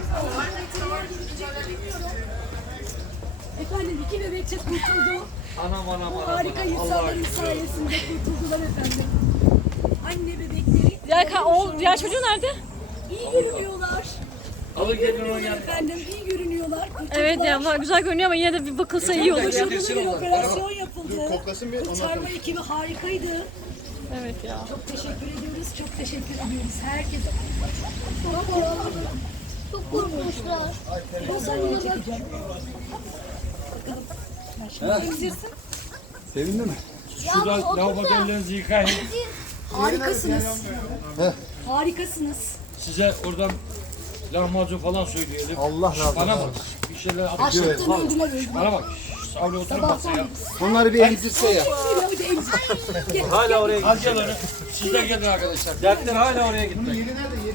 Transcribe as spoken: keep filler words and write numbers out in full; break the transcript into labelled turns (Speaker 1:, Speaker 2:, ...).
Speaker 1: Efendim iki bebekçe kurtuldu.
Speaker 2: Anam anam
Speaker 1: Bu
Speaker 2: anam.
Speaker 1: harika
Speaker 2: anam.
Speaker 1: insanların sayesinde kurtuldular efendim. Anne bebekleri
Speaker 3: Diğer, ka- o, diğer çocuğu nerede?
Speaker 1: iyi görünüyorlar.
Speaker 2: Alın
Speaker 1: İyi
Speaker 2: gelin
Speaker 1: görünüyorlar
Speaker 2: onun yanına.
Speaker 1: efendim, iyi görünüyorlar.
Speaker 3: Evet ya bunlar güzel görünüyor ama yine de bir bakılsa iyi olur.
Speaker 1: Başarılı bir operasyon yapıldı.
Speaker 4: koklasın bir, ondan
Speaker 1: Kurtarma ekibi harikaydı.
Speaker 3: Evet ya.
Speaker 1: Çok teşekkür ediyoruz, çok teşekkür ediyoruz herkese.
Speaker 5: Çok korkmuşlar.
Speaker 1: Nasıl çekeceğim? Bakalım. Emzirsin.
Speaker 4: Sevindi mi?
Speaker 2: Şurada lavabo ellerinizi yıkayın.
Speaker 1: Harikasınız. Harikasınız.
Speaker 2: Size oradan lahmacun falan söyleyelim.
Speaker 4: Allah razı olsun.
Speaker 2: Bana bak. Bir şeyler atın.
Speaker 1: Açlıktan öldüler öldüler.
Speaker 2: Bana bak. şşş, Savli oturun masaya.
Speaker 4: Bunları bir emzirse ya.
Speaker 1: Hadi emzir. Gel,
Speaker 2: Hala oraya gidin. Hadi gel oraya. Siz de gelin arkadaşlar. Dertler hala oraya gitmek.
Speaker 4: Yeri nerede?